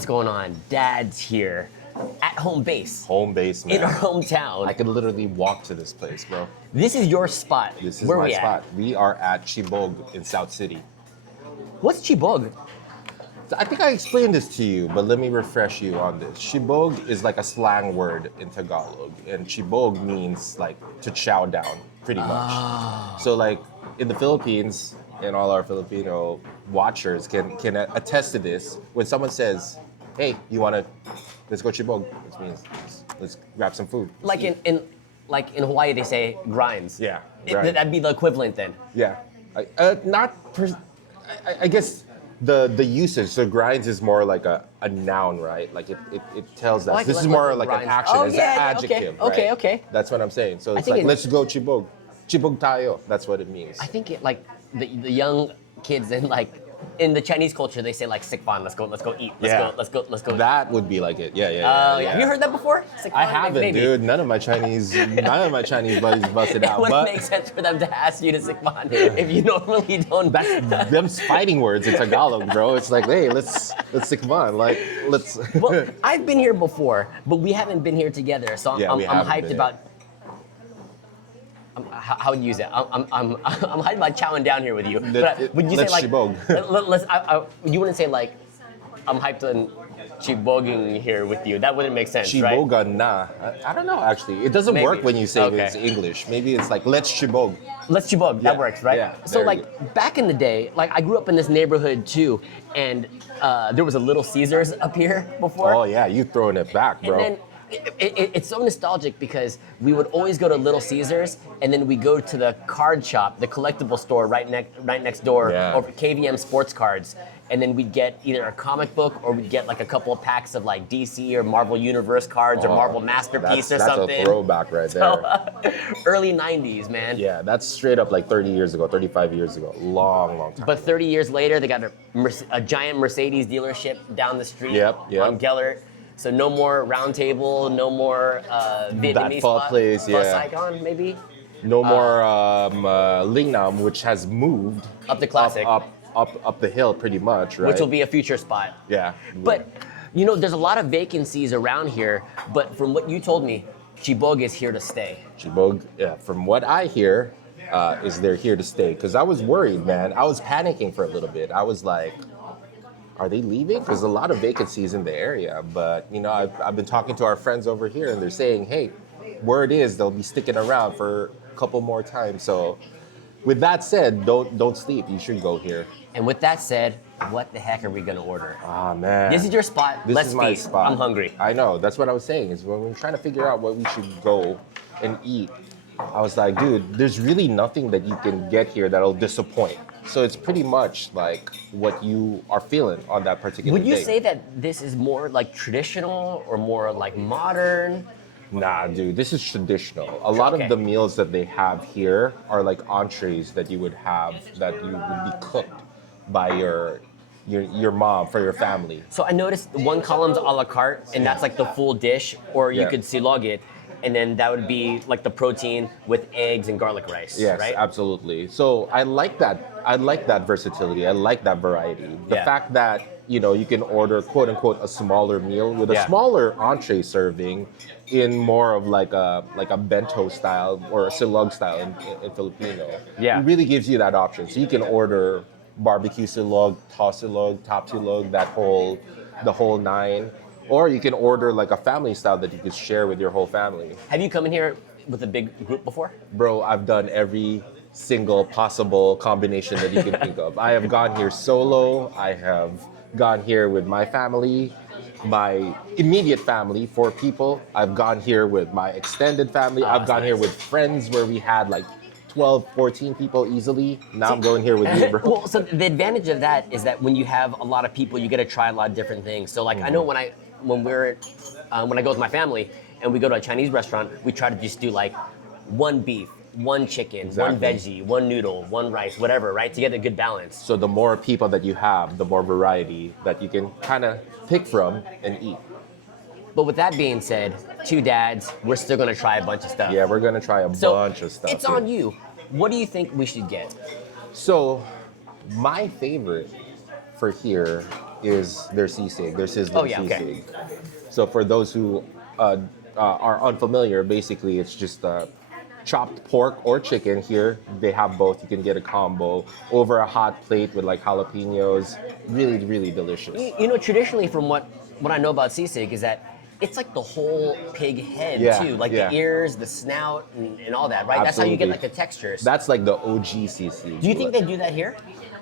What's going on? Dad's here at home base. Home base, man. In our hometown. I could literally walk to this place, bro. This is your spot. This is Where my we spot. At? We are at Chibog in South City. What's Chibog? I think I explained this to you, but let me refresh you on this. Chibog is like a slang word in Tagalog, and Chibog means like to chow down, pretty much. So like in the Philippines, and all our Filipino watchers can attest to this. When someone says, "Hey, let's go Chibog," which means let's grab some food. Like in Hawaii, they say grinds. Yeah, right. That'd be the equivalent then. Yeah, I guess the usage. So grinds is more like a noun, right? Like it tells us. This is more like an action. Oh, it's yeah, an yeah, adjective. okay, right? okay. That's what I'm saying. So it's think like let's go Chibog. Chibog tayo. That's what it means. I think the young kids in the Chinese culture, they say like sikpan, let's go eat, let's go. That would be like it. Yeah. Have you heard that before? Sikpan, I haven't, maybe. dude. None of my Chinese buddies busted out. It wouldn't but make sense for them to ask you to sikpan if you normally don't. Them's fighting words in Tagalog, bro. It's like, hey, let's sikman. Like, let's. Well, I've been here before, but we haven't been here together, so I'm hyped about. How would you use it? I'm hyped about chowing down here with you. But would you say like Chibog. You wouldn't say like I'm hyped on chibogging here with you. That wouldn't make sense, right? Chibogan na. I don't know actually. It doesn't work when you say it's English. Maybe it's like let's chibog. Let's chibog. That works, right? Yeah, so like back in the day, like I grew up in this neighborhood too, and there was a Little Caesars up here before. Oh yeah, you throwing it back, bro. And then it's so nostalgic because we would always go to Little Caesars and then we go to the card shop, the collectible store right next door, over KVM sports cards, and then we'd get either a comic book or we'd get like a couple of packs of like DC or Marvel Universe cards or Marvel Masterpiece or something. That's a throwback right there. Early 90s, man. Yeah, that's straight up like 30 years ago, 35 years ago. Long time. But 30 years later, they got a giant Mercedes dealership down the street on GELLERT. So no more Round Table, no more Vietnamese spot. Place, Bus Icon, maybe? No more Lingnam, which has moved up the classic. Up the hill pretty much, right? Which will be a future spot. Yeah. But, you know, there's a lot of vacancies around here, but from what you told me, Chibog is here to stay. Chibog, yeah, from what I hear, is they're here to stay. Because I was worried, man. I was panicking for a little bit. I was like, are they leaving? There's a lot of vacancies in the area, but you know, I've been talking to our friends over here, and they're saying, hey, word is they'll be sticking around for a couple more times. So, with that said, don't sleep. You should go here. And with that said, what the heck are we gonna order? Ah, man. This is your spot. This is my spot. I'm hungry. I know. That's what I was saying. Is when we were trying to figure out what we should go and eat, I was like, dude, there's really nothing that you can get here that'll disappoint. So it's pretty much like what you are feeling on that particular day. Would you say that this is more like traditional or more like modern? Nah, dude, this is traditional. A lot of the meals that they have here are like entrees that you would have that you would be cooked by your mom for your family. So I noticed one column's a la carte, and that's like the full dish, or you could silog it. And then that would be like the protein with eggs and garlic rice, yes, right? Absolutely. So I like that. I like that versatility. I like that variety. The fact that, you know, you can order quote unquote a smaller meal with a smaller entree serving in more of like a bento style or a silog style in Filipino. Yeah. It really gives you that option. So you can order barbecue silog, toss silog, top silog, the whole nine. Or you can order like a family style that you could share with your whole family. Have you come in here with a big group before? Bro, I've done every single possible combination that you can think of. I have gone here solo. I have gone here with my family, my immediate family, 4 people. I've gone here with my extended family. I've gone here with friends where we had like 12, 14 people easily. Now I'm going here with you, bro. Well, so the advantage of that is that when you have a lot of people, you get to try a lot of different things. So like I know when I go with my family and we go to a Chinese restaurant, we try to just do like one beef, one chicken, one veggie, one noodle, one rice, whatever, right? To get a good balance. So the more people that you have, the more variety that you can kind of pick from and eat. But with that being said, 2 dads, we're still gonna try a bunch of stuff. Yeah, we're gonna try a bunch of stuff. It's on you. What do you think we should get? So, my favorite for here is their sisig, their sizzling Oh, yeah, sisig. okay. So for those who are unfamiliar, basically it's just chopped pork or chicken here. They have both. You can get a combo over a hot plate with like jalapenos. Really, really delicious. You know, traditionally, from what I know about sisig is that it's like the whole pig head Yeah, too, like yeah. the ears, the snout, and all that, right? That's how you get like the textures. That's like the OG sisig. Do you think they do that here?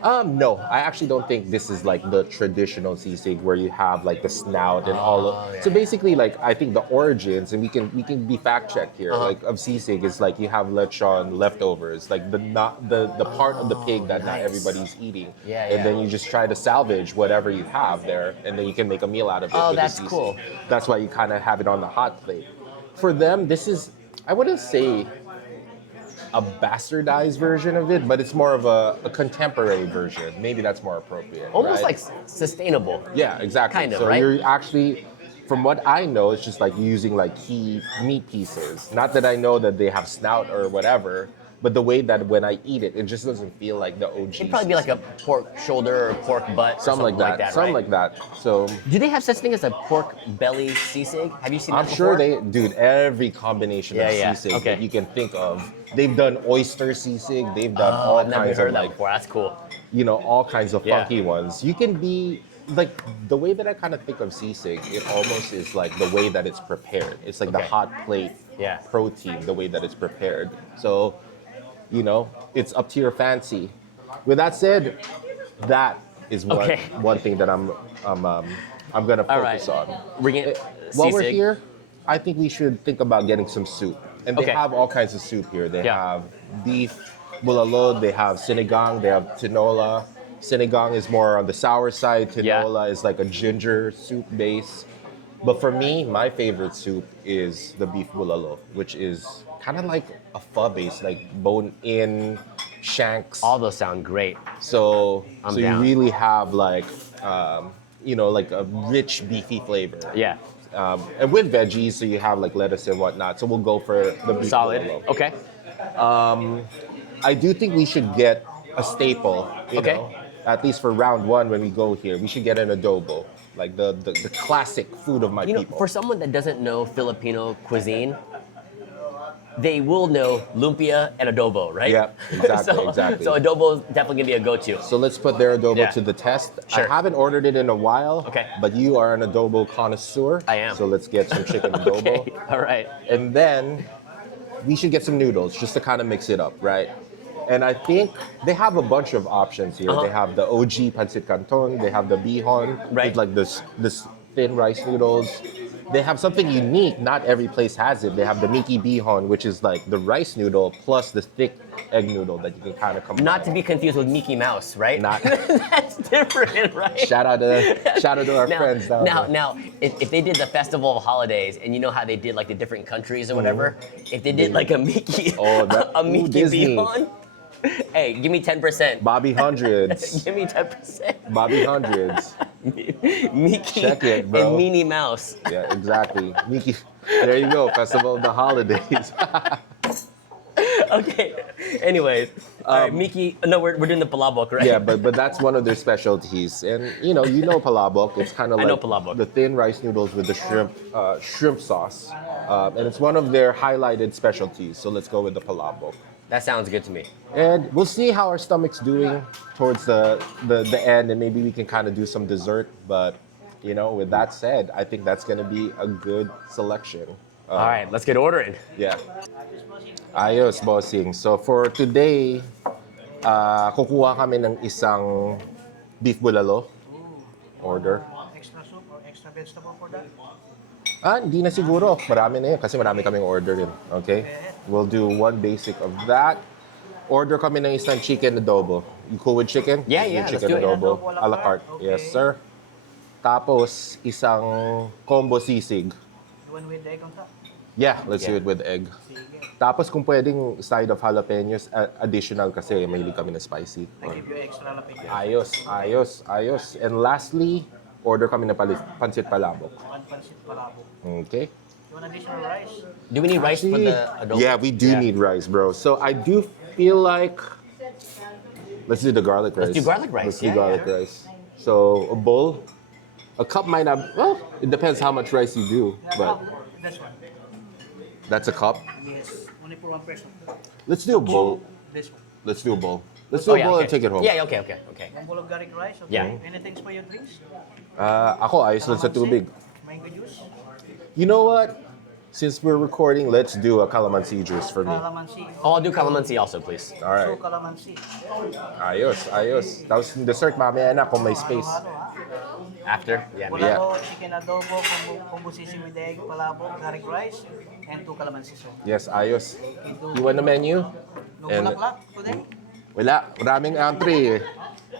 No, I actually don't think this is like the traditional sisig where you have like the snout and all of. yeah. So basically, like I think the origins, and we can be fact checked here, like of sisig is like you have lechon leftovers, like the part of the pig that not nice. everybody's eating, Yeah, and yeah. then you just try to salvage whatever you have there, and then you can make a meal out of it. Oh, with the that's sisig. cool. That's why you kind of have it on the hot plate. For them, this is I wouldn't say a bastardized version of it, but it's more of a contemporary version. Maybe that's more appropriate. Almost right? like sustainable. Yeah, exactly. Kind of, so right? you're actually, from what I know, it's just like using like key meat pieces. Not that I know that they have snout or whatever, but the way that when I eat it, it just doesn't feel like the OG. It'd probably be like a pork shoulder or pork butt, or something like that. Something right? like that. So Do they have such thing as a pork belly sisig? Have you seen that I'm before? sure dude, every combination Yeah, of yeah. sisig Okay. that you can think of. They've done oyster sisig. They've done Oh, all I've never kinds heard of that like, before. That's cool. all kinds of Yeah. funky ones. You can be like the way that I kind of think of sisig. It almost is like the way that it's prepared. It's like the Okay. hot plate Yeah. protein, the way that it's prepared. So, it's up to your fancy. With that said, that is Okay. one thing that I'm gonna All right. focus on. We're getting While we're sisig. here, I think we should think about getting some soup. And they Okay. have all kinds of soup here. They Yeah. have beef, bulalo, they have sinigang, they have tinola. Sinigang is more on the sour side. Yeah. Tinola is like a ginger soup base. But for me, my favorite soup is the beef bulalo, which is kind of like a pho base, like bone-in shanks. All those sound great. So I'm you down. really have like, like a rich beefy flavor. Yeah. And with veggies, so you have like lettuce and whatnot. So we'll go for the beef Solid. bulalo. Okay. I do think we should get a staple, Okay. at least for round one when we go here. We should get an adobo, like the classic food of my people. For someone that doesn't know Filipino cuisine, they will know lumpia and adobo, right? Yeah, exactly, exactly. So adobo is definitely gonna be a go-to. So let's put their adobo Yeah. to the test. Sure. I haven't ordered it in a while. Okay. But you are an adobo connoisseur. I am. So let's get some chicken adobo. Okay. All right. And then we should get some noodles just to kind of mix it up, right? And I think they have a bunch of options here. Uh-huh. They have the OG pancit canton. They have the bihon, Right. with like this thin rice noodles. They have something unique. Not every place has it. They have the Miki bihon, which is like the rice noodle plus the thick egg noodle that you can kind of combine. Not to be confused with Mickey Mouse, right? Not- That's different, right? Shout out to our friends down there. Now, if they did the festival of holidays, and you know how they did like the different countries or whatever, if they did like a Mickey, Oh, that- a ooh, Mickey Disney. bihon, hey, give me 10%. Bobby hundreds. Give me 10%. Bobby hundreds. Mickey Check it, bro. and Minnie Mouse. Yeah, exactly. Miki. There you go. Festival of the holidays. Okay. Anyways, all right, Mickey. No, we're doing the palabok, right? Yeah, but that's one of their specialties, and you know palabok. It's kind of I like know palabok. the thin rice noodles with the shrimp sauce, and it's one of their highlighted specialties. So let's go with the palabok, That sounds good to me. and we'll see how our stomach's doing towards the end, and maybe we can kind of do some dessert. But with that said, I think that's gonna be a good selection. All right, let's get ordering. Yeah. Ayos, bossing. So for today, kukuha kami ng isang beef bulalo. Order. Extra soup or extra vegetable for that? Hindi na siguro. Marami na yun kasi marami kaming order yun. Okay? We'll do one basic of that. Order kami ng isang chicken adobo. You cool with chicken? Yeah, Let's do yeah, let's chicken do it. adobo. Adobo A la carte. Okay. Yes, sir. Tapos, isang combo sisig. The one with egg on top? Yeah, let's do Yeah. it with egg. Sige. Tapos kung pwedeng side of jalapenos, additional kasi mahilig kami na spicy. I give you extra jalapeno. Ayos. And lastly, order kami ng pancit palabok. One pancit palabok. Okay? You want additional rice? Do we need rice for the adobo? Yeah, we do need rice, bro. So I do feel like let's do the garlic rice. Let's do garlic rice. Let's do Yeah, garlic yeah. rice. So a bowl, a cup might not. Well, it depends how much rice you do, but This one. that's a cup. Yes. Only for one person. Let's do a bowl. This one. Let's do a bowl. Let's do Oh a yeah, bowl okay. and take it home. Yeah, okay, okay, okay. One bowl of garlic rice. Okay. Yeah. Anything for your drinks? Ako ayos lang sa tubig. Mango juice. You know what? Since we're recording, let's do a calamansi juice for me. Calamansi. Oh, I'll do calamansi also, please. All right. So calamansi. Ayos, ayos. Tapos yung dessert mamaya na kung may space. Halo-halo, ha? After? Yeah. Bulalo, chicken adobo, combo sisig with egg, palabok, garlic rice, and 2 calamansi soup. Yes, ayos. You want the menu? No And- bulaklak today? Wala, maraming entree eh.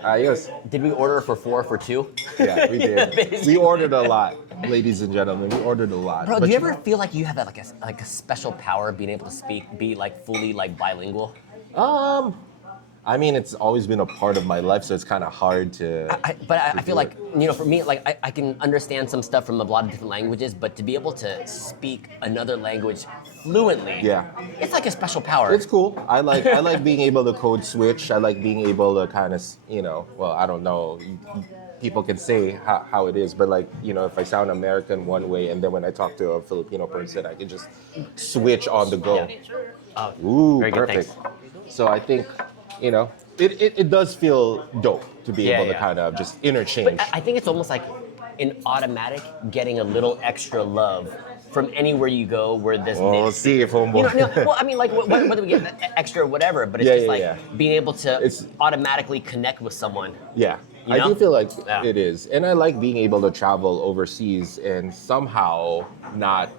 Ayos. Did we order for 4 for 2? Yeah, we did. We ordered a lot, ladies and gentlemen. We ordered a lot. Bro, But do you ever feel like you have like a special power being able to be like fully like bilingual? I mean, it's always been a part of my life, so it's kind of hard to. I feel like, for me, like I can understand some stuff from a lot of different languages, but to be able to speak another language fluently, Yeah. it's like a special power. It's cool. I like being able to code switch. I like being able to kind of, well, I don't know. People can say how it is, but like, if I sound American one way and then when I talk to a Filipino person, I can just switch on the go. Oh, Ooh, very good, perfect. thanks. So I think, it does feel dope to be Yeah, able to yeah. kind of just interchange. But I think it's almost like an automatic getting a little extra love from anywhere you go where this. We'll see if homeboy. Well, I mean, like whether we get extra or whatever, but it's Yeah, just yeah, like yeah. being able to It's- automatically connect with someone. Yeah, You I know? do feel like Yeah. it is, and I like being able to travel overseas and somehow not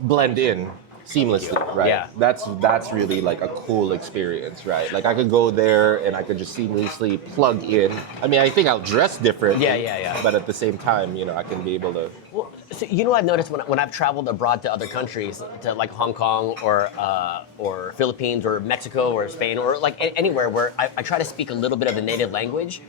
blend in seamlessly, right? Yeah. That's really like a cool experience, right? Like I could go there and I could just seamlessly plug in. I mean, I think I'll dress different. Yeah. But at the same time, I can be able to. Well, so I've noticed when I've traveled abroad to other countries, to like Hong Kong or Philippines or Mexico or Spain or like anywhere where I try to speak a little bit of the native language.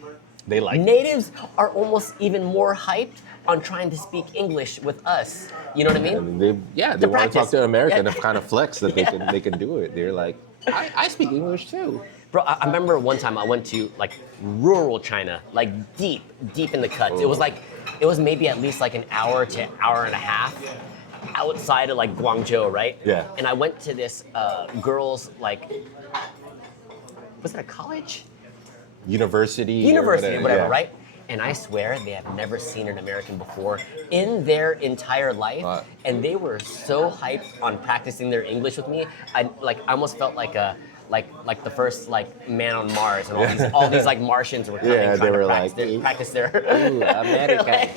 They like. Natives are almost even more hyped on trying to speak English with us. You know what I mean? And they want to practice. talk to an American Yeah. and kind of flex that they can do it. They're like, I speak English too. Bro, I remember one time I went to like rural China, like deep in the cuts. It was maybe at least like an hour to hour and a half outside of like Guangzhou, right? Yeah. And I went to this girls like, was it a college? University, Or whatever, yeah. right? And I swear they have never seen an American before in their entire life, and they were so hyped on practicing their English with me. I almost felt like the first like man on Mars, and all these like Martians were coming Yeah, trying they were to practice their. Ooh, American.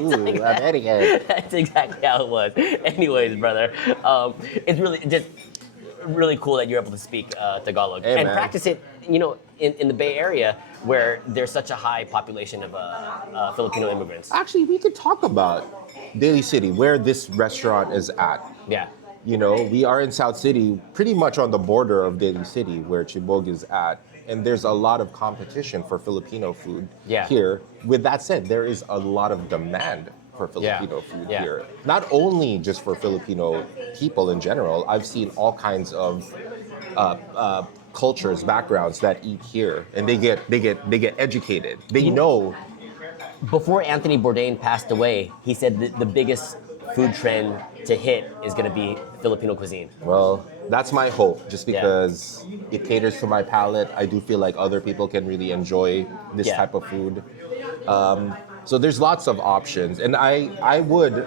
Ooh, American. That's exactly how it was. Anyways, brother, it's really just really cool that you're able to speak Tagalog Hey, and man. practice it. In the Bay Area where there's such a high population of Filipino immigrants. Actually, we could talk about Daly City, where this restaurant is at. Yeah. We are in South City, pretty much on the border of Daly City, where Chibog is at. And there's a lot of competition for Filipino food here. With that said, there is a lot of demand for Filipino food here. Not only just for Filipino people in general. I've seen all kinds of cultures, backgrounds that eat here, and they get educated. They know. Before Anthony Bourdain passed away, he said that the biggest food trend to hit is going to be Filipino cuisine. Well, that's my hope, just because it caters to my palate. I do feel like other people can really enjoy this type of food. So there's lots of options, and I would,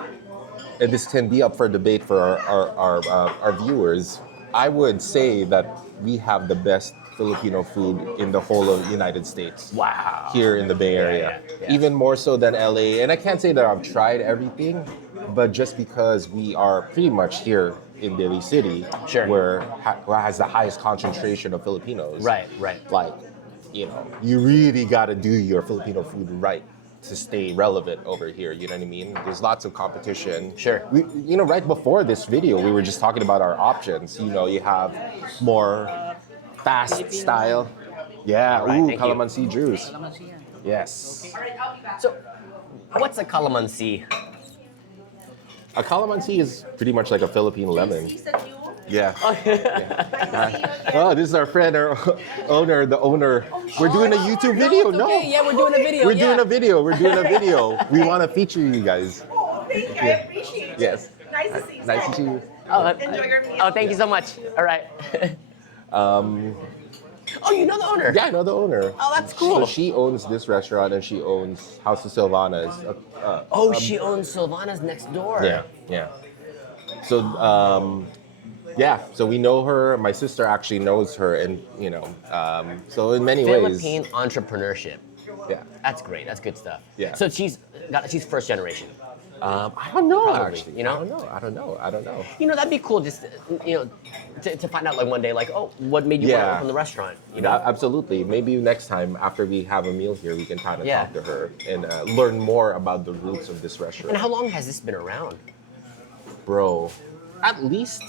and this can be up for debate for our viewers, I would say that we have the best Filipino food in the whole of the United States. Wow. Here in the Bay Area. Yeah. Even more so than LA. And I can't say that I've tried everything, but just because we are pretty much here in Daly City, where has the highest concentration of Filipinos. Right. Like, you really got to do your Filipino food right to stay relevant over here, you know what I mean? There's lots of competition. Sure. We, right before this video, we were just talking about our options. You have more fast style. Yeah, All right, thank you. calamansi juice. Calamansi yan. Yes. So, what's a calamansi? A calamansi is pretty much like a Philippine lemon. Yeah. Oh, Oh, this is our friend, our owner, the owner. We're doing a YouTube video. it's No, okay. Yeah, we're doing a video. we're doing a video. We're doing a video. We want to feature you guys. Oh, thank you. I appreciate it. Yes. Nice to see you. Nice to see you. Enjoy your meal. Oh, thank you so much. All right. Oh, you know the owner? Yeah, I know the owner. Oh, that's cool. So she owns this restaurant and she owns House of Silvana's. Oh, she owns Silvana's next door. Yeah, yeah. So, yeah, so we know her. My sister actually knows her, and so in many ways. Philippine entrepreneurship. Yeah. That's great. That's good stuff. Yeah. So she's first generation. I don't know, Probably, actually. you know? I don't know. You know, that'd be cool. Just to find out like one day, like, oh, what made you want to Yeah. open the restaurant? You Yeah, know? absolutely. Maybe next time after we have a meal here, we can kind of Yeah. talk to her and learn more about the roots of this And restaurant. how long has this been around? Bro, at least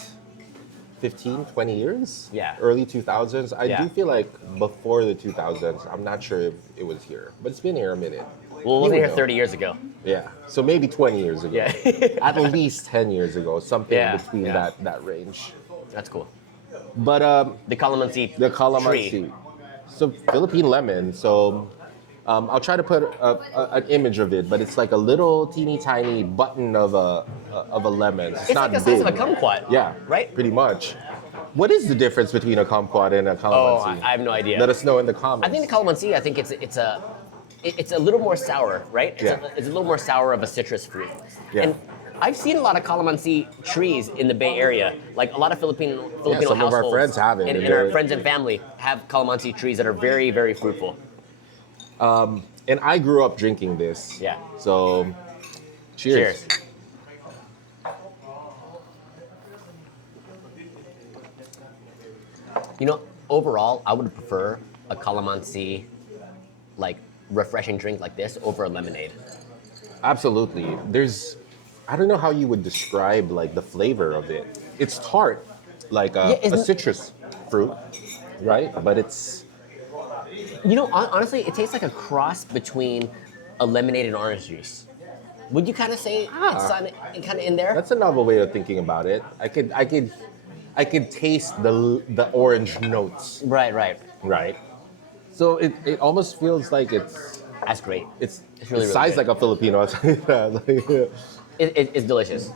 15, 20 years? Yeah. Early 2000s. I Yeah. do feel like before the 2000s, I'm not sure if it was here, but it's been here a minute. Well, we You were here know. 30 years ago. Yeah, so maybe 20 years ago. Yeah. At least 10 years ago, something Yeah, between yeah. that range. That's cool. But The Calamansi. the Calamansi. tree. So Philippine lemon. So I'll try to put an image of it, but it's like a little teeny tiny button of a lemon. It's It's not like the size big. of a kumquat. Yeah, Right? Pretty much. What is the difference between a kumquat and a Oh, calamansi? I have no idea. Let us know in the comments. I think the Calamansi, I think it's a little more sour, right? It's a little more sour of a citrus fruit. Yeah. And I've seen a lot of Calamansi trees in the Bay Area. Like a lot of Filipino some of our households friends have it, And, and and our they're- friends and family have Calamansi trees that are very, very fruitful. and I grew up drinking this. Yeah. So, cheers. Cheers. You know, overall, I would prefer a Calamansi, like, refreshing drink like this over a lemonade. Absolutely. I don't know how you would describe like the flavor of it. It's tart, like a isn't- citrus fruit, right? But it's You know, honestly, it tastes like a cross between a lemonade and orange juice. Would you kind of say it's kind of in there? that's a novel way of thinking about it. I could taste the orange notes, Right. right? So it almost feels like it's That's great. it's really, it really size good. like a Filipino. Like, It's delicious.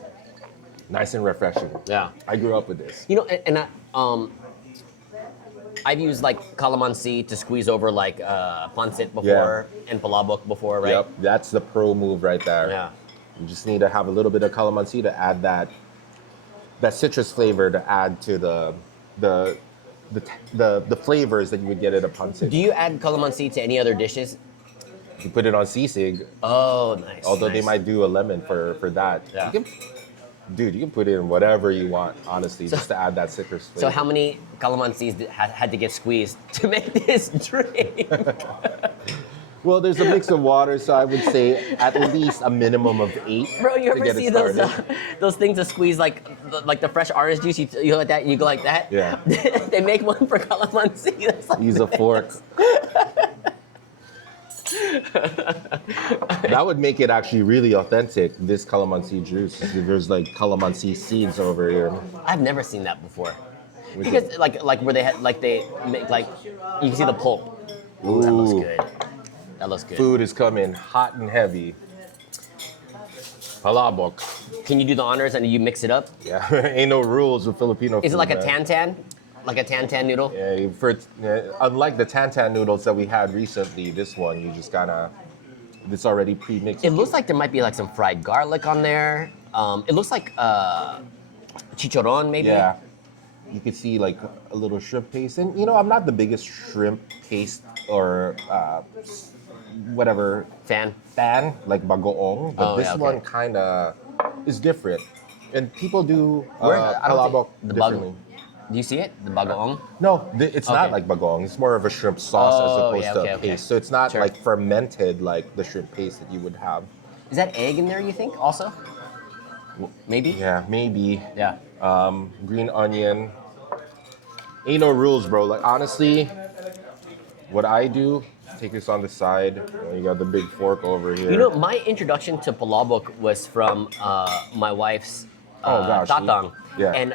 nice and refreshing. Yeah. I grew up with this. You know, I've used like calamansi to squeeze over like pancit before and palabok before, right? Yep, that's the pro move right there. Yeah. You just need to have a little bit of calamansi to add that citrus flavor to add to the flavors that you would get at a pancit. Do you add calamansi to any other dishes? You put it on sisig, Oh, nice. although they nice. might do a lemon for that. Yeah. You can put in whatever you want, honestly, just to add that citrus flavor. So how many calamansis had to get squeezed to make this drink? Well, there's a mix of water, so I would say at least a minimum of 8 Bro, you to ever get see it those started. those things to squeeze like the fresh orange juice? You like that? You go like that? Yeah. They make one for calamansi. That's like Use a fork. That would make it actually really authentic, this calamansi juice. There's like calamansi seeds over here. I've never seen that before. Which Because like where they had like they make like you can see the pulp. Ooh, that looks Ooh. good. That looks good. Food is coming hot and heavy. Palabok. Can you do the honors and you mix it up? Yeah, ain't no rules with Filipino food. Is it like a man. tan? Like a tan noodle? Yeah, unlike the tan noodles that we had recently, this one you just gotta. It's already pre-mixed. It looks like there might be like some fried garlic on there. It looks like chicharron maybe. Yeah. You could see like a little shrimp paste. And you know, I'm not the biggest shrimp paste or whatever Fan. fan, like bagoong. But Oh, this yeah, okay. one kind of is different. And people do Where- I don't palabok think- the differently. Do you see it? The bagoong? No, it's not Okay. like bagoong. It's more of a shrimp sauce Oh, as opposed yeah, to okay, a okay. paste. So it's not Sure. like fermented like the shrimp paste that you would have. Is that egg in there? You think also? Maybe. Yeah, maybe. Yeah. Green onion. Ain't no rules, bro. Like honestly, what I do, take this on the side. You got the big fork over here. You know, my introduction to palabok was from my wife's Oh, gosh. tatang. Yeah. And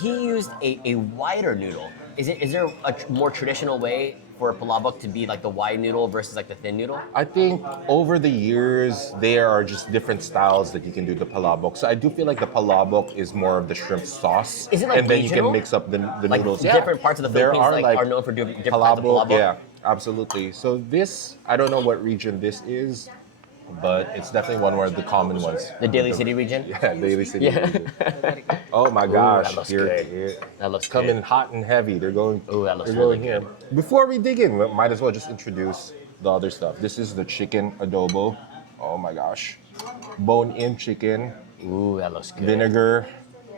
he used a wider noodle. Is there a more traditional way for palabok to be like the wide noodle versus like the thin noodle? I think over the years, there are just different styles that you can do the palabok. So I do feel like the palabok is more of the shrimp sauce. Is it like and then you regional? can mix up the Like noodles. different parts of the there Philippines are are known for different kinds of palabok? Yeah, absolutely. So this, I don't know what region this is, but it's definitely one of the common ones. The Daly City region? Yeah, Daly City Yeah. region. Oh my Ooh, gosh, that looks here good. it That looks coming good. hot and heavy. They're going. Ooh, that looks they're really going here. Before we dig in, we might as well just introduce the other stuff. This is the chicken adobo. Oh my gosh, bone-in chicken, Ooh, that looks good. vinegar,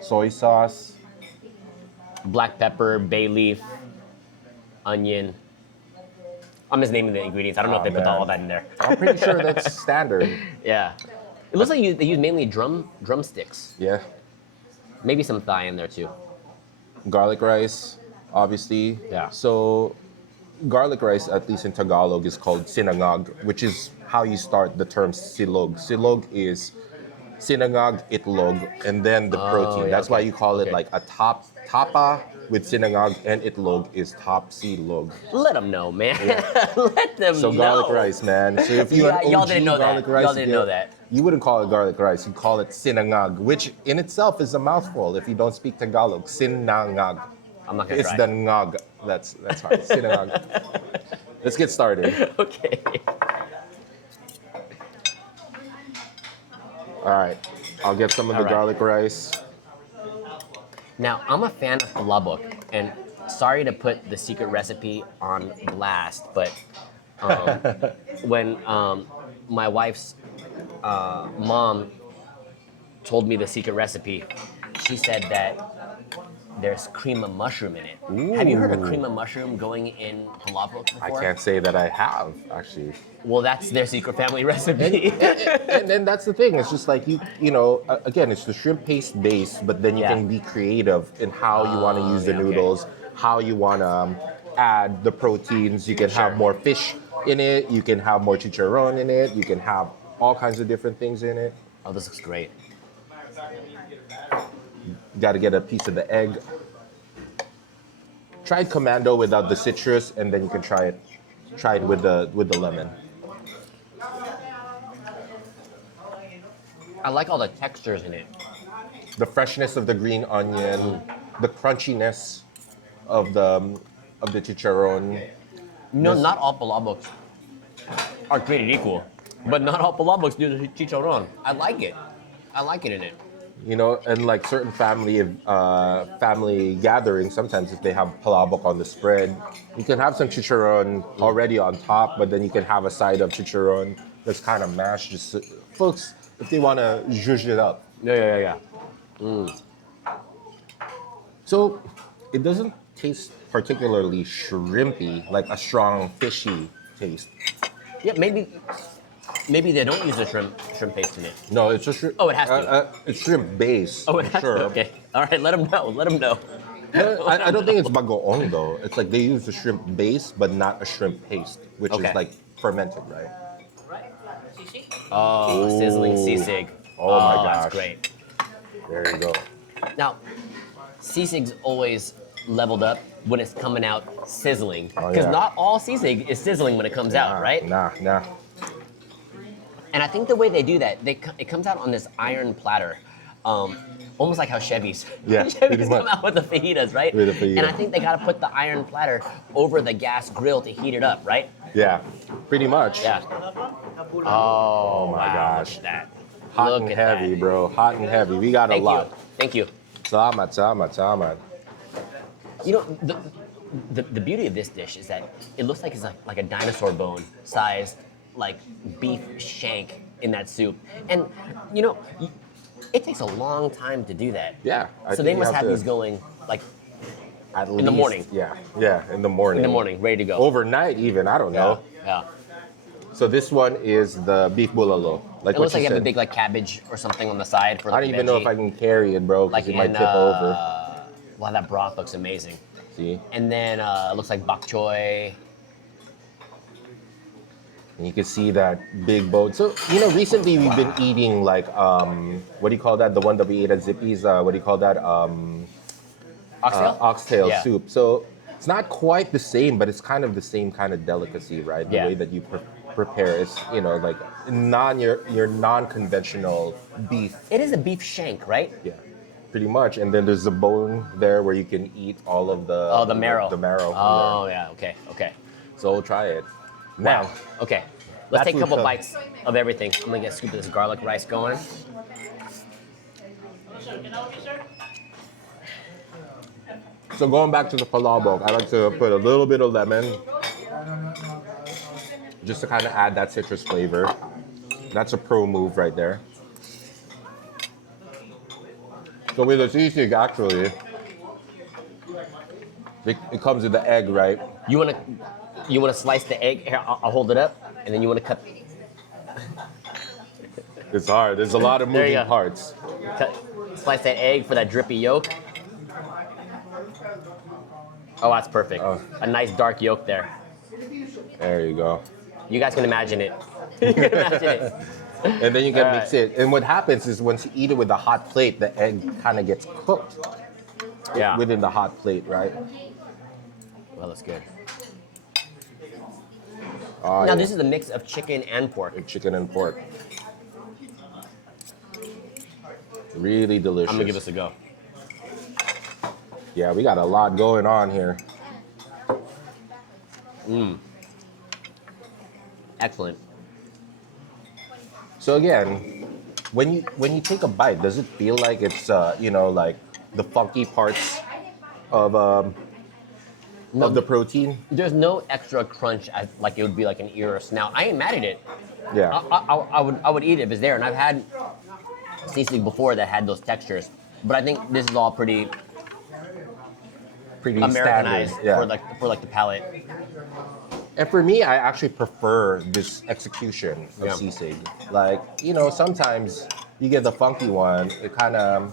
soy sauce. Black pepper, bay leaf, onion. I'm just naming the ingredients. I don't know if they put man. all that in there. I'm pretty sure that's standard. Yeah. It looks like they use mainly drumsticks. Yeah, Maybe some thigh in there too. garlic rice, obviously. Yeah. So garlic rice, at least in Tagalog, is called sinangag, which is how you start the term silog. Silog is sinangag, itlog, and then the protein. yeah, That's why okay. you call it Okay. like a tapa with sinangag and itlog is top silog. Let them know, man. Let them So know. garlic rice, man. So if you Yeah, had y'all OG didn't know that. garlic rice, Y'all didn't know that. You wouldn't call it garlic rice. You call it sinangag, which in itself is a mouthful if you don't speak Tagalog. Sinangag. I'm not gonna It's try. the ngag. That's hard. Sinangag. Let's get started. Okay. All right. I'll get some of the All right. garlic rice. Now, I'm a fan of palabok, and sorry to put the secret recipe on blast, but when my wife's mom told me the secret recipe, she said that there's cream of mushroom in it. Have you heard of cream of mushroom going in palabok I before? can't say that I have, actually. Well, that's their secret family recipe. And then that's the thing. It's just like again, it's the shrimp paste base, but then you Yeah. can be creative in how you want to use the yeah, okay. noodles, how you want to add the proteins. You can have more fish in it. You can have more chicharron in it. You can have all kinds of different things in it. Oh, this looks great. Got to get a piece of the egg. Try commando without the citrus, and then you can try it with the lemon. I like all the textures in it. The freshness of the green onion, the crunchiness of the chicharron. No, not all palaboks are created equal, but not all palaboks do the chicharron. I like it. I like it in it. And like certain family gatherings, sometimes if they have palabok on the spread, you can have some chicharron already on top, but then you can have a side of chicharron that's kind of mashed. Just folks, if they want to zhuzh it up. Yeah. So it doesn't taste particularly shrimpy, like a strong fishy taste. Yeah, maybe they don't use the shrimp paste in it. No, it's just shrimp. Oh, it has to. It's shrimp base. Oh, it for has sure. to. Okay. All right. Let them know. Let them know. I don't think it's bagoong though. It's like they use the shrimp base, but not a shrimp paste, which Okay. is like fermented, right? Oh, sizzling sisig. Oh my That's gosh. great. There you go. Now, sisig's always leveled up when it's coming out sizzling, Oh, because yeah. not all sisig is sizzling when it comes out, right? Nah. And I think the way they do that, it comes out on this iron platter, almost like how Chevys. Yeah, pretty Chevys much. come out with the fajitas, right? With the fajita. And I think they gotta put the iron platter over the gas grill to heat it up, right? Yeah, pretty much. Yeah. Oh my wow, gosh. Look at that. Hot Look and at heavy, that. bro. Hot and heavy. We got a Thank lot. you. Thank you. Salamat. You know, the beauty of this dish is that it looks like it's like a dinosaur bone sized like beef shank in that soup. And it takes a long time to do that. Yeah. I So think they you must have to- these going like at in the morning. Yeah, in the morning. in the morning, ready to go. Overnight, even. I don't know. Yeah. So this one is the beef bulalo. Like It what looks like you you have a said. big like cabbage or something on the side for like I don't even know if I can carry it, bro, because like it might in, tip over. Wow, that broth looks amazing. See? And then it looks like bok choy. And you can see that big bone. So, recently we've been eating like, what do you call that? The one that we ate at Zippy's, what do you call that? Oxtail? Oxtail Yeah. soup. So it's not quite the same, but it's kind of the same kind of delicacy, right? The Yeah. way that you prepare is, like your non-conventional beef. It is a beef shank, right? Yeah, pretty much. And then there's a bone there where you can eat all of the The marrow. The marrow. from Oh, there. yeah. Okay. Okay. So we'll try it. Wow. Okay. Let's That's take a couple what- bites of everything. I'm gonna get a scoop of this garlic rice going. So going back to the palabok, I like to put a little bit of lemon just to kind of add that citrus flavor. That's a pro move right there. So with the sisig, actually, it comes with the egg, right? You wanna slice the egg? Here, I'll hold it up, and then you wanna cut. It's hard. There's a lot of There you moving go. parts. Slice that egg for that drippy yolk. Oh, that's perfect. Oh. A nice dark yolk there. There you go. You guys can imagine it. You can imagine it. And then you can All mix right. it. And what happens is once you eat it with a hot plate, the egg kind of gets cooked Yeah. within the hot plate, right? Well, that's good. Oh, Now yeah. this is a mix of chicken and pork. Chicken and pork. Really delicious. I'm gonna give this a go. Yeah, we got a lot going on here. Excellent. So again, when you take a bite, does it feel like it's like the funky parts of the protein? There's no extra crunch like it would be like an ear or snout. I ain't mad at it. Yeah. I would eat it if it's there, and I've had sisig before that had those textures, but I think this is all pretty Americanized standard, yeah. for the palate. And for me, I actually prefer this execution of Yeah. sisig. Like, sometimes you get the funky one, it kind of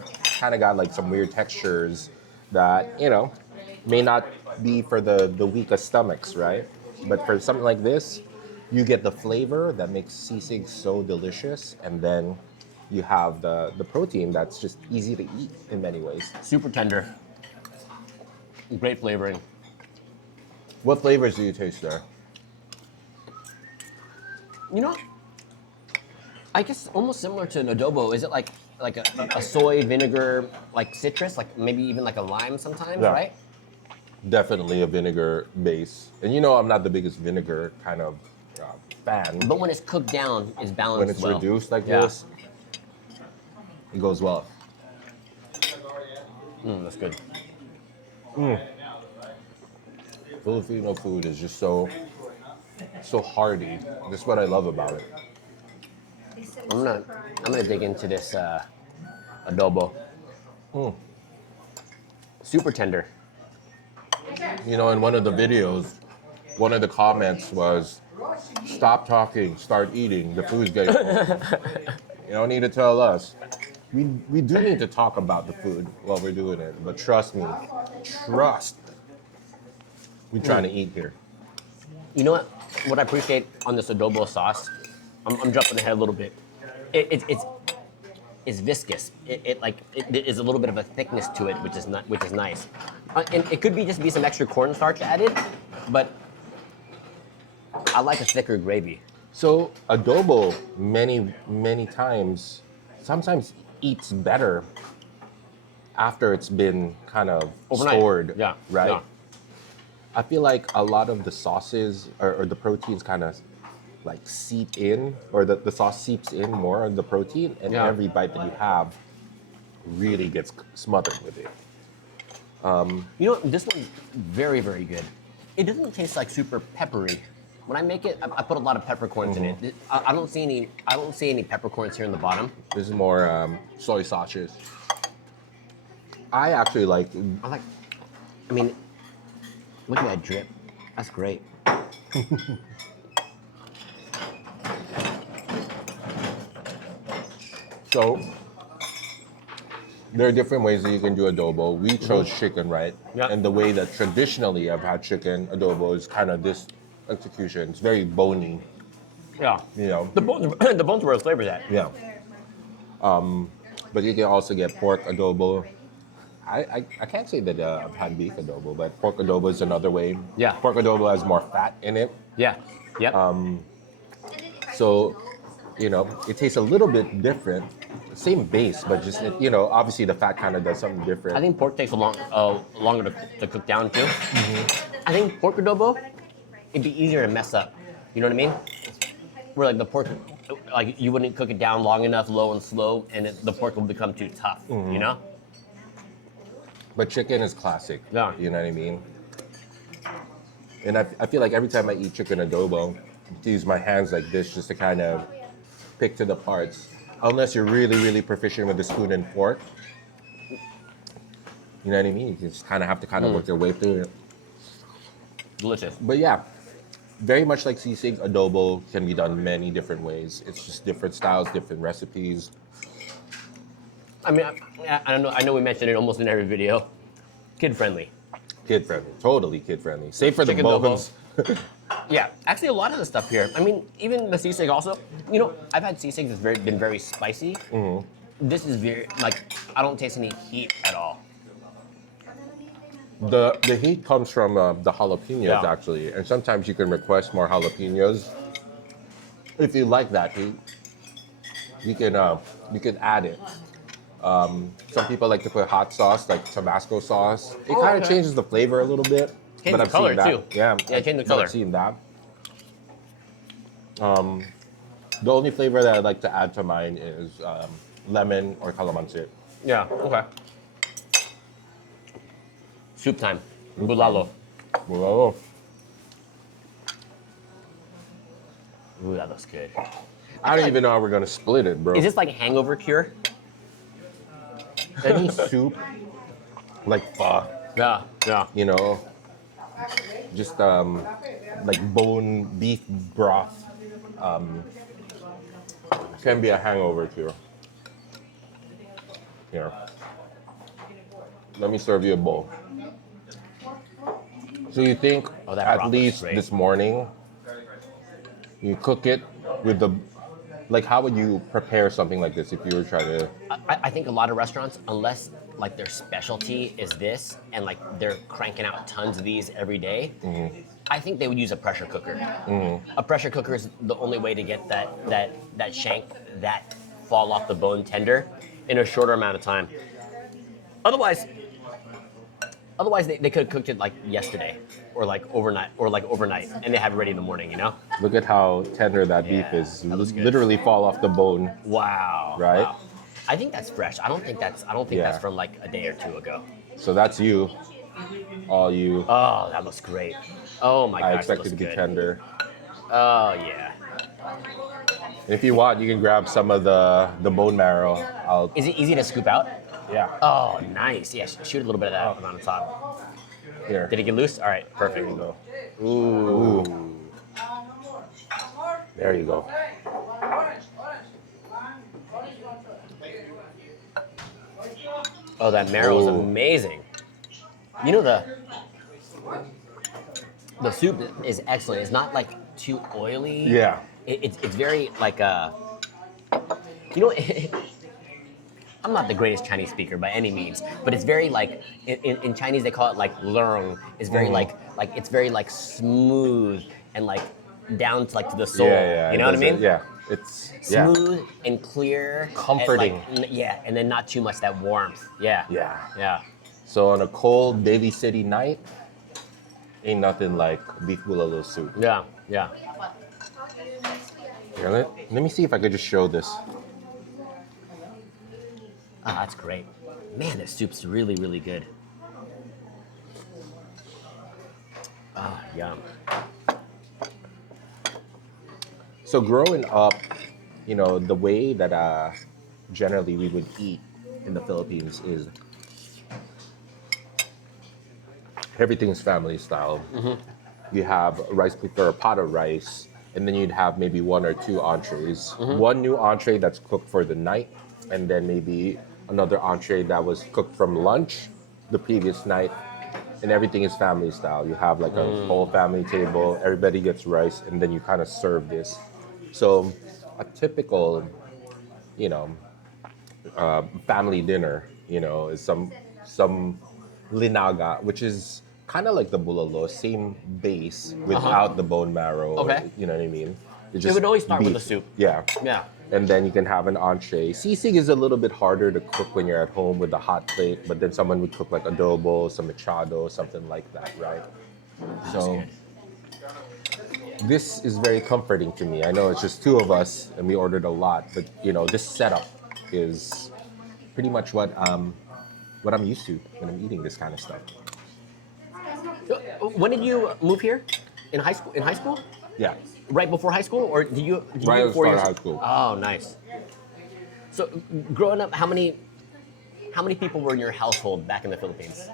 got like some weird textures that, may not be for the weakest stomachs, right? But for something like this, you get the flavor that makes sisig so delicious, and then you have the protein that's just easy to eat in many ways. Super tender. Great flavoring. What flavors do you taste there? You know, I guess almost similar to an adobo. Is it like a soy vinegar, like citrus, like maybe even like a lime sometimes, Yeah. right? Definitely a vinegar base. And I'm not the biggest vinegar kind of fan. But when it's cooked down, it's balanced When it's well. reduced like Yeah. this, it goes well. That's good. Filipino food is just so hearty. That's what I love about it. I'm gonna dig into this adobo. Super tender. In one of the videos, one of the comments was, "Stop talking, start eating. The food's getting cold." You don't need to tell us. We do need to talk about the food while we're doing it, but trust me, we're trying to eat here. You know what? What I appreciate on this adobo sauce, I'm jumping ahead a little bit. It's viscous. It is a little bit of a thickness to it, which is nice. And it could just be some extra cornstarch added, but I like a thicker gravy. So adobo, many times, sometimes eats better after it's been kind of Overnight. stored, Yeah, right? yeah. I feel like a lot of the sauces or the proteins kind of like seep in, or the sauce seeps in more on the protein, and Yeah. every bite that you have really gets smothered with it. You know, this one's very, very good. It doesn't taste like super peppery. When I make it, I put a lot of peppercorns in it. I don't see any peppercorns here in the bottom. This is more soy sauces. I actually like. I mean, look at that drip. That's great. So there are different ways that you can do adobo. We chose chicken, right? Yeah. And the way that traditionally I've had chicken adobo is kind of this execution. It's very bony. Yeah. You know. The bones, the bones where the flavor's at. Yeah. But you can also get pork adobo. I can't say that I've had beef adobo, but pork adobo is another way. Yeah. Pork adobo has more fat in it. Yeah. Yep. So, you know, it tastes a little bit different. Same base, but just, you know, obviously the fat kind of does something different. I think pork takes longer to cook down too. I think pork adobo, it'd be easier to mess up. You know what I mean? Where like the pork, like you wouldn't cook it down long enough, low and slow, and the pork will become too tough. You know? But chicken is classic. Yeah. You know what I mean? And I feel like every time I eat chicken adobo, to use my hands like this just to kind of pick to the parts. Unless you're really, really proficient with the spoon and fork. You know what I mean? You just kind of have to work your way through it. Delicious. But yeah, very much like sisig, adobo can be done many different ways. It's just different styles, different recipes. I mean, I don't know. I know we mentioned it almost in every video. Kid friendly. Kid friendly, totally kid friendly. Save for Chicken the bones. Yeah, actually, a lot of the stuff here. I mean, even the sisig also. You know, I've had sisig that's been very spicy. This is very like I don't taste any heat at all. The heat comes from the jalapenos Yeah. actually, and sometimes you can request more jalapenos. If you like that heat, you can add it. Some people like to put hot sauce, like Tabasco sauce. It kind of okay. changes the flavor a little bit. Change the I've color, seen that. too. Yeah, Yeah, change the color. I've seen that. The only flavor that I like to add to mine is lemon or calamansi. Yeah. Okay. Soup time. Bulalo. Whoa. Ooh, that looks good. I don't even know how we're gonna split it, bro. Is this like hangover cure? Any soup, like pho, Yeah. Yeah. you know, just like bone beef broth, can be a hangover cure. Here, let me serve you a bowl. So you think Oh, that at broth is least great. this morning you cook it with the, like how would you prepare something like this if you were trying to? I think a lot of restaurants, unless like their specialty is this and like they're cranking out tons of these every day, I think they would use a pressure cooker. A pressure cooker is the only way to get that shank, that fall off the bone tender in a shorter amount of time. Otherwise they could have cooked it like yesterday or like overnight and they have it ready in the morning, you know? Look at how tender that beef Yeah, is. that looks good. Literally fall off the bone. Wow. Right? Wow. I think that's fresh. I don't think that's Yeah. from like a day or two ago. So that's you. All you. Oh, that looks great. Oh my gosh. I that expect it looks to be good. tender. Oh yeah. If you want, you can grab some of the bone marrow. Is it easy to scoop out? Yeah. Oh, nice. Yeah, shoot a little bit of that on the top. Here. Did it get loose? All right, perfect. There you go. Ooh. Ooh. There you go. Oh, that marrow is Ooh. amazing. You know the soup is excellent. It's not like too oily. Yeah. It's very like you know. I'm not the greatest Chinese speaker by any means, but it's very like in Chinese they call it like learn. It's very like it's very like smooth and like down to like to the soul. Yeah. You know what I mean? Yeah. It's Smooth and clear. Comforting. And like, yeah, and then not too much that warmth. Yeah. Yeah. Yeah. So on a cold Daly City night, ain't nothing like beef bulalo soup. Yeah. Yeah. Here, let me see if I could just show this. Ah, that's great. Man, this soup's really, really good. Ah, yum. So growing up, you know, the way that generally we would eat in the Philippines is everything's family style. You have a rice cooker, a pot of rice, and then you'd have maybe one or two entrees. One new entree that's cooked for the night, and then maybe another entree that was cooked from lunch the previous night, and everything is family style. You have like a whole family table, everybody gets rice, and then you kind of serve this. So a typical, you know, family dinner, is some linaga, which is kind of like the bulalo, same base without the bone marrow. Okay. You know what I mean? It's It would always start with the beef. soup. Yeah. Yeah. And then you can have an entree. Sisig is a little bit harder to cook when you're at home with the hot plate, but then someone would cook like adobo, some machado, something like that, right? So this is very comforting to me. I know it's just two of us and we ordered a lot, but this setup is pretty much what I'm used to when I'm eating this kind of stuff. When did you move here? In high school? In high school? Yeah. Right before high school, or did you? Right at the 4 start years? of high school. Oh, nice. So, growing up, how many people were in your household back in the Philippines?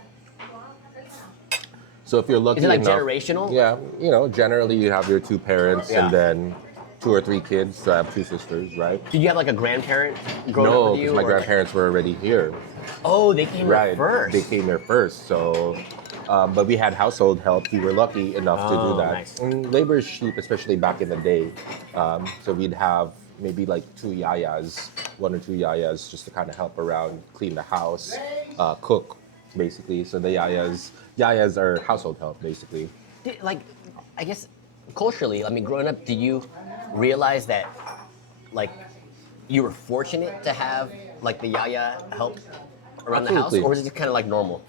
So if you're lucky Is it like enough, generational? Yeah, generally you have your two parents Yeah. and then 2 or 3 kids. So I have 2 sisters, right? Did you have like a grandparent growing up No, with you? because my or grandparents were already here. Oh, they came here first. They came here first. So, but we had household help. We were lucky enough to do Oh, that. nice. And labor is cheap, especially back in the day. So we'd have maybe like 1 or 2 yayas, just to kind of help around, clean the house, cook, basically. So the yayas are household help, basically. Like, I guess culturally, I mean, growing up, did you realize that, like, you were fortunate to have like the yaya help around the house, Absolutely. or was it just kind of like normal?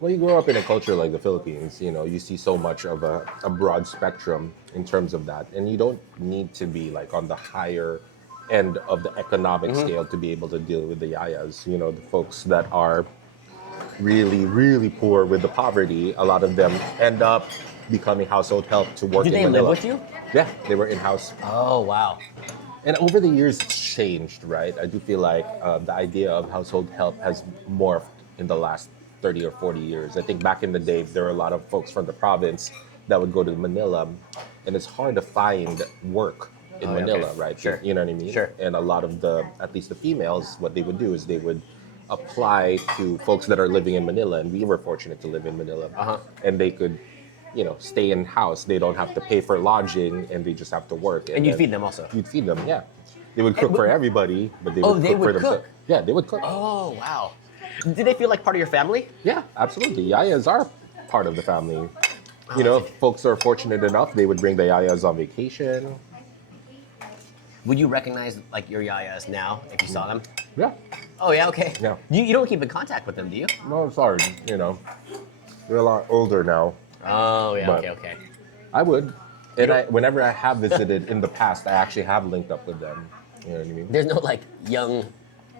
Well, you grow up in a culture like the Philippines, you see so much of a broad spectrum in terms of that. And you don't need to be like on the higher end of the economic scale to be able to deal with the yayas. The folks that are really, really poor with the poverty, a lot of them end up becoming household help to work Did in they Manila. live with you? Yeah, they were in-house. Oh, wow. And over the years, it's changed, right? I do feel like the idea of household help has morphed in the last 30 or 40 years. I think back in the day, there were a lot of folks from the province that would go to Manila, and it's hard to find work in Manila, okay. right? Sure. You know what I mean? Sure. And a lot of at least the females, what they would do is they would apply to folks that are living in Manila, and we were fortunate to live in Manila. And they could, stay in house. They don't have to pay for lodging, and they just have to work. And you'd then feed them also? You'd feed them, yeah. They would cook for everybody, but they would Oh, cook they for would themselves. cook? Yeah, they would cook. Oh, wow. Did they feel like part of your family? Yeah, absolutely. Yayas are part of the family. If folks are fortunate enough, they would bring the yayas on vacation. Would you recognize like your yayas now if you saw them? Yeah. Oh, yeah, okay. Yeah. You don't keep in contact with them, do you? No, it's hard, They're a lot older now. Oh, yeah, But- okay. I would. And whenever I have visited in the past, I actually have linked up with them. You know what I mean? There's no like young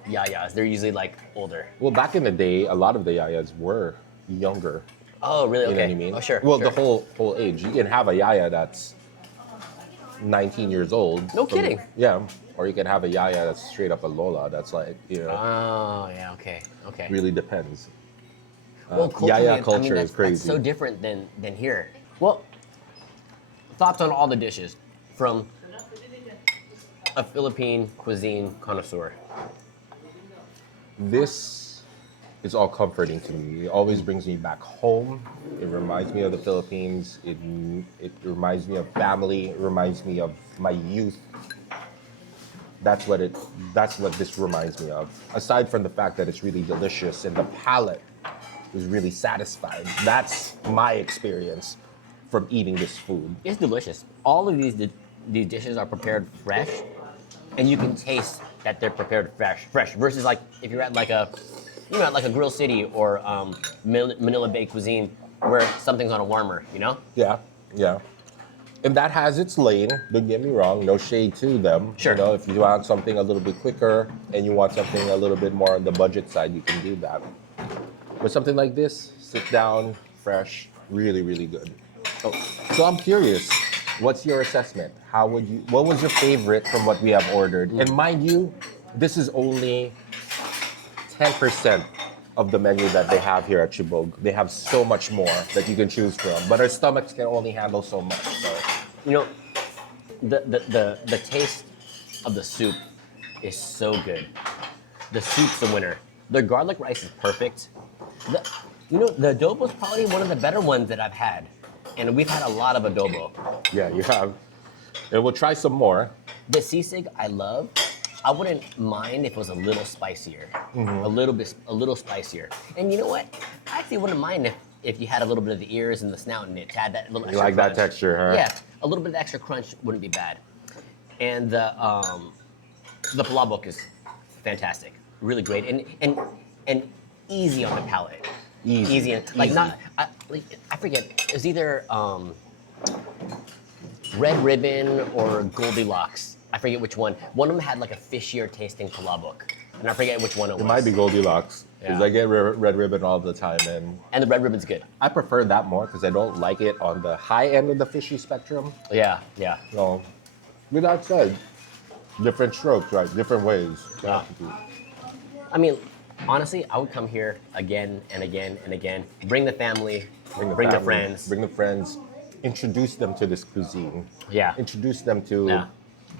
yayas. They're usually like older. Well, back in the day, a lot of the yayas were younger. Oh, really? You Okay. know what I mean? Oh, sure. Well, sure. the whole age. You can have a yaya that's 19 years old. No kidding. Yeah. Or you can have a yaya that's straight up a lola. That's like, Oh, yeah, okay. really depends. Well, culturally, Yaya I mean, culture that's, is crazy. That's so different than here. Well, thoughts on all the dishes from a Philippine cuisine connoisseur? This is all comforting to me. It always brings me back home. It reminds me of the Philippines. It reminds me of family. It reminds me of my youth. That's what this reminds me of. Aside from the fact that it's really delicious and the palate is really satisfied. That's my experience from eating this food. It's delicious. All of these dishes are prepared fresh, and you can taste that they're prepared fresh. Versus like if you're at like a Grill City or Manila Bay cuisine where something's on a warmer, Yeah. And that has its lane, don't get me wrong, no shade to them. Sure. If you want something a little bit quicker and you want something a little bit more on the budget side, you can do that. But something like this, sit down, fresh, really, really good. So I'm curious, what's your assessment? What was your favorite from what we have ordered? And mind you, this is only 10% of the menu that they have here at Chibog. They have so much more that you can choose from, but our stomachs can only handle so much. So. The taste of the soup is so good. The soup's the winner. The garlic rice is perfect. The adobo is probably one of the better ones that I've had, and we've had a lot of adobo. Yeah, you have. And we'll try some more. The sisig I love. I wouldn't mind if it was a little spicier, a little spicier. And you know what? I actually wouldn't mind if you had a little bit of the ears and the snout in it to add that little extra You like crunch. that texture, huh? Yeah, a little bit of extra crunch wouldn't be bad. And the palabok is fantastic, really great, and easy on the palate. Easy and like Easy. not I forget. It was either Red Ribbon or Goldilocks. I forget which one. One of them had like a fishier tasting palabok, and I forget which one it was. It might be Goldilocks, because Yeah. I get red ribbon all the time, and And the Red Ribbon's good. I prefer that more because I don't like it on the high end of the fishy spectrum. Yeah, yeah. So, with that said, different strokes, right? Different ways. Yeah. I mean, honestly, I would come here again and again and again. Bring the family, bring the family, friends. Bring the friends. Introduce them to this cuisine. Yeah. Introduce them to Yeah.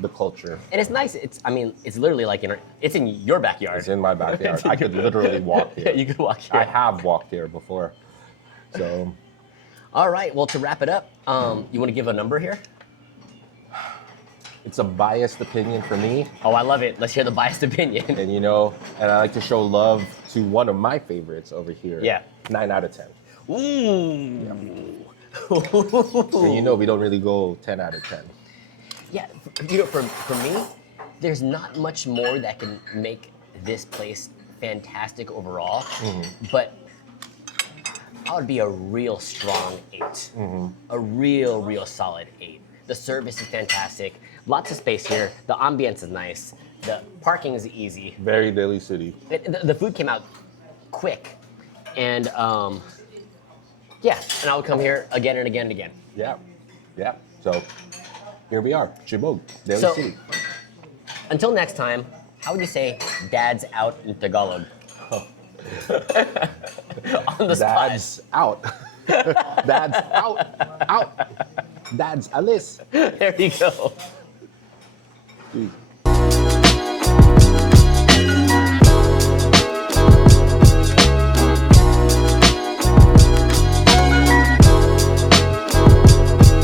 the culture. And it's nice. It's literally like it's in your backyard. It's in my backyard. I could literally walk here. You could walk here. I have walked here before. So, All right. Well, to wrap it up, you want to give a number here? it's a biased opinion for me. Oh, I love it. Let's hear the biased opinion. And and I like to show love to one of my favorites over here. Yeah. 9 out of 10. Ooh. And we don't really go 10 out of 10. Yeah, for me, there's not much more that can make this place fantastic overall, but I would be a real strong 8. A real solid 8. The service is fantastic. Lots of space here. The ambience is nice. The parking is easy. Very Daly City. The food came out quick, and yeah, and I would come here again and again and again. Yeah. Yeah. So, here we are, Chibog, Daly So- City. Until next time, how would you say "Dad's out" in Tagalog? On the spot. Dad's out. Dad's out. Out. Dad's alis. There you go. Dude.